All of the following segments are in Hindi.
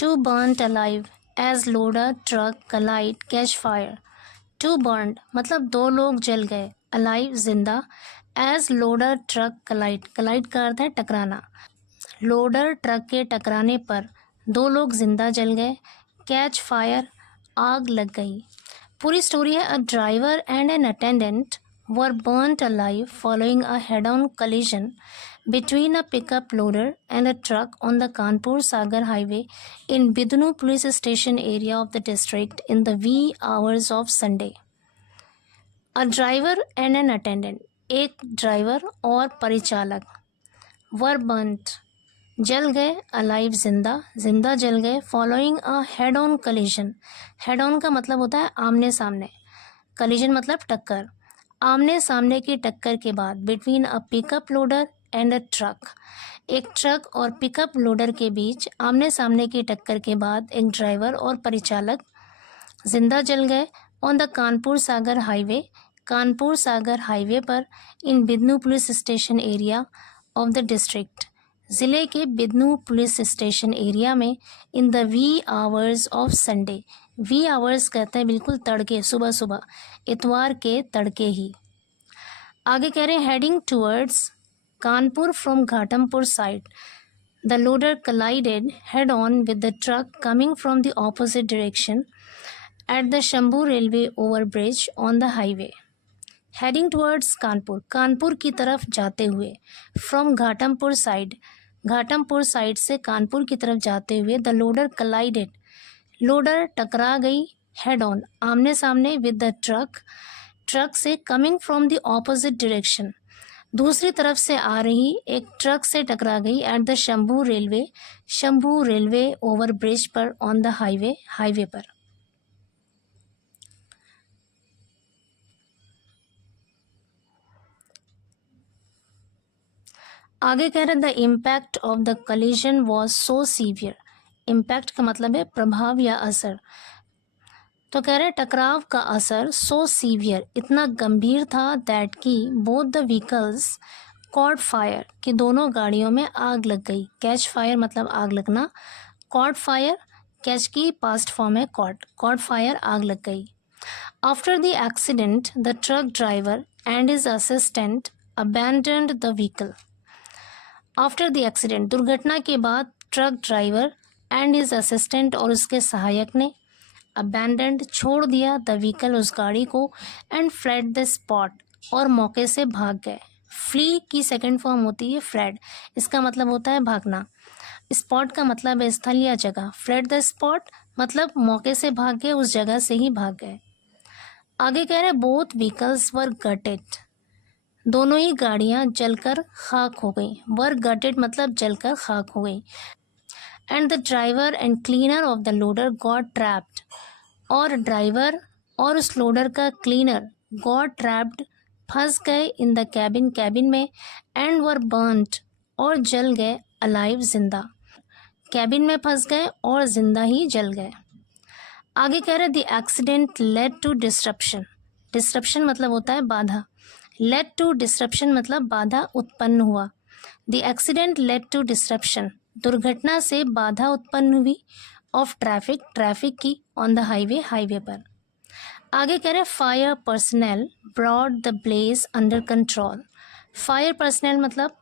Two burnt alive as loader truck collide catch fire. Two burned मतलब दो लोग जल गए, alive जिंदा, as loader truck collide का अर्थ है टकराना, लोडर ट्रक के टकराने पर दो लोग जिंदा जल गए, कैच फायर आग लग गई। पूरी स्टोरी है, a driver and an attendant were burnt alive following a head on collision between a pickup loader and a truck on the Kanpur Sagar highway in Bidnu police station area of the district in the wee hours of Sunday. A driver and an attendant, एक ड्राइवर और परिचालक, वर बर्न्ट जल गए, अलाइव जिंदा जल गए, following a head on collision, head on का मतलब होता है आमने सामने, कलिजन मतलब टक्कर, आमने सामने की टक्कर के बाद, between a pickup loader and a truck, एक ट्रक और पिकअप लोडर के बीच आमने सामने की टक्कर के बाद एक ड्राइवर और परिचालक जिंदा जल गए, on the Kanpur Sagar highway, Kanpur Sagar highway पर, in Bidhnu police station area of the district, ज़िले के बिदनू पुलिस स्टेशन एरिया में, in the wee hours of Sunday, wee hours कहते हैं बिल्कुल तड़के, सुबह सुबह, इतवार के तड़के ही। आगे कह रहे हैं, heading towards Kanpur from Ghatampur side, the loader collided head on with the truck coming from the opposite direction at the Shambhu railway overbridge on the highway. Heading towards Kanpur, Kanpur की तरफ जाते हुए, from Ghatampur side, Ghatampur side से कानपुर की तरफ जाते हुए, द लोडर collided, लोडर टकरा गई, हेड ऑन आमने सामने, विद द ट्रक, ट्रक से, coming from the opposite direction दूसरी तरफ से आ रही एक ट्रक से टकरा गई, at the Shambhu railway over bridge पर, ऑन द हाईवे पर। आगे कह रहे, the impact of the collision was so severe, impact का मतलब है प्रभाव या असर, तो कह रहे टकराव का असर सो सीवियर इतना गंभीर था, दैट की both the vehicles cot fire कि दोनों गाड़ियों में आग लग गई, कैच फायर मतलब आग लगना, कॉट फायर, कैच की पास्ट फॉर्म है कॉट फायर आग लग गई। After the accident the truck driver and his assistant abandoned the vehicle, after the accident दुर्घटना के बाद truck driver and his assistant और उसके सहायक ने, अबैंडन्ड छोड़ दिया, द व्हीकल उस गाड़ी को, एंड फ्लेड द स्पॉट और मौके से भाग गए। फ्ली की सेकंड फॉर्म होती है फ्लेड, इसका मतलब होता है भागना, स्पॉट का मतलब है स्थल या जगह, फ्लेड द स्पॉट मतलब मौके से भाग गए, उस जगह से ही भाग गए। आगे कह रहे बोथ व्हीकल्स वर गटेड, दोनों ही गाड़ियां जलकर खाक हो गई, वर गटेड मतलब जलकर खाक हो गई, and the driver and cleaner of the loader got trapped, और ड्राइवर और उस लोडर का क्लीनर गॉट ट्रैप्ड फंस गए, इन द कैबिन में, एंड वर बर्न्ट और जल गए, अलाइव जिंदा, कैबिन में फंस गए और जिंदा ही जल गए। आगे कह रहे the accident led to disruption मतलब होता है बाधा, लेड टू डिस्ट्रप्शन मतलब बाधा उत्पन्न हुआ, the accident led to disruption दुर्घटना से बाधा उत्पन्न हुई, ऑफ ट्रैफिक की, ऑन द हाईवे पर। आगे कह रहे fire personnel brought the blaze under control, fire personnel मतलब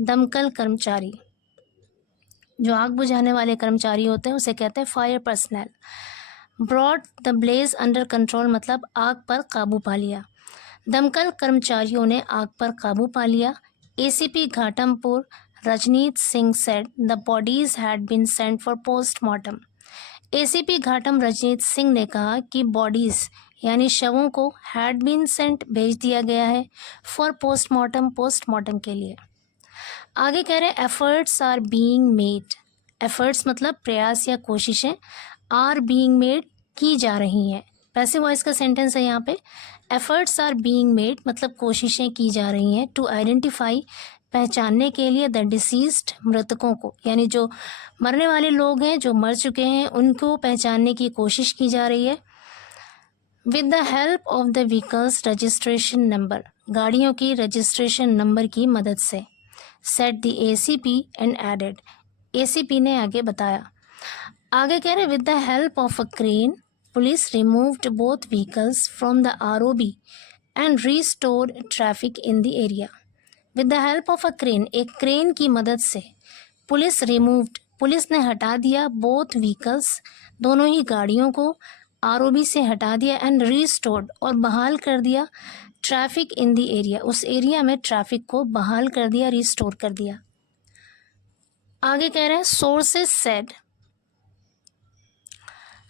दमकल कर्मचारी, जो आग बुझाने वाले कर्मचारी होते हैं उसे कहते हैं fire personnel. Brought the blaze under control मतलब आग पर काबू पा लिया, दमकल कर्मचारियों ने आग पर काबू पा लिया। ACP Ghatampur Rajneet Singh said the bodies had been sent for postmortem. ACP Ghatam Rajneet Singh ने कहा कि बॉडीज यानी शवों को हैड बीन सेंट भेज दिया गया है, फॉर पोस्टमार्टम के लिए। आगे कह रहे efforts are being made, efforts मतलब प्रयास या कोशिशें, आर बीइंग मेड की जा रही हैं, पैसिव वॉइस का सेंटेंस है यहाँ पे, एफर्ट्स आर बीइंग मेड मतलब कोशिशें की जा रही हैं, टू आइडेंटिफाई पहचानने के लिए, द डिसीज्ड मृतकों को, यानी जो मरने वाले लोग हैं जो मर चुके हैं उनको पहचानने की कोशिश की जा रही है, with the help of the vehicles registration number, गाड़ियों की रजिस्ट्रेशन नंबर की मदद से, said the ACP and added, ACP ने आगे बताया। आगे कह रहे with the help of a crane police removed both vehicles from the ROB and restored traffic in the area. With the help of a crane, एक क्रेन की मदद से पुलिस रिमूव्ड, पुलिस ने हटा दिया बोथ व्हीकल्स, दोनों ही गाड़ियों को ROB से हटा दिया एंड रीस्टोर्ड, और बहाल कर दिया ट्रैफिक इन द एरिया, उस एरिया में ट्रैफिक को बहाल कर दिया, रिस्टोर कर दिया। आगे कह रहे हैं सोर्सेस सेड,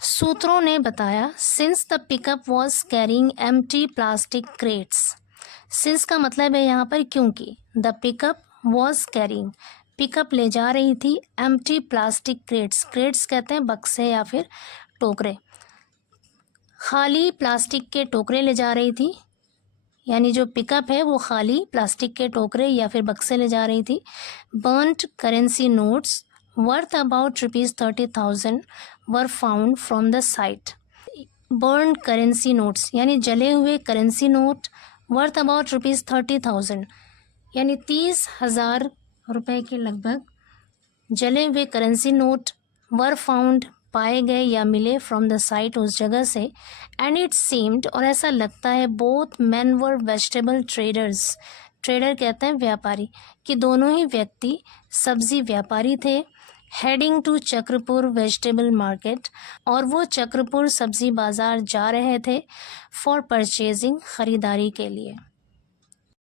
सूत्रों ने बताया since the pickup was carrying empty plastic crates. Since का मतलब है यहाँ पर क्योंकि, the pickup was carrying, pickup ले जा रही थी एम्प्टी प्लास्टिक क्रेट्स, क्रेट्स कहते हैं बक्से या फिर टोकरे, खाली प्लास्टिक के टोकरे ले जा रही थी, यानी जो पिकअप है वो खाली प्लास्टिक के टोकरे या फिर बक्से ले जा रही थी। Burned currency notes worth about ₹30,000 were found from the site. Burned currency notes यानी जले हुए करेंसी नोट, वर्थ अबाउट ₹30,000 यानी 30,000 रुपये के लगभग जले हुए करेंसी नोट वर फाउंड, पाए गए या मिले, फ्रॉम द साइट, उस जगह से। एंड इट सीम्ड, और ऐसा लगता है, बोथ मैन वर वेजिटेबल ट्रेडर्स, ट्रेडर कहते हैं व्यापारी, कि दोनों ही व्यक्ति सब्जी व्यापारी थे। Heading to Chakrapur vegetable market, और वो चक्रपुर सब्जी बाज़ार जा रहे थे फॉर परचेजिंग, ख़रीदारी के लिए।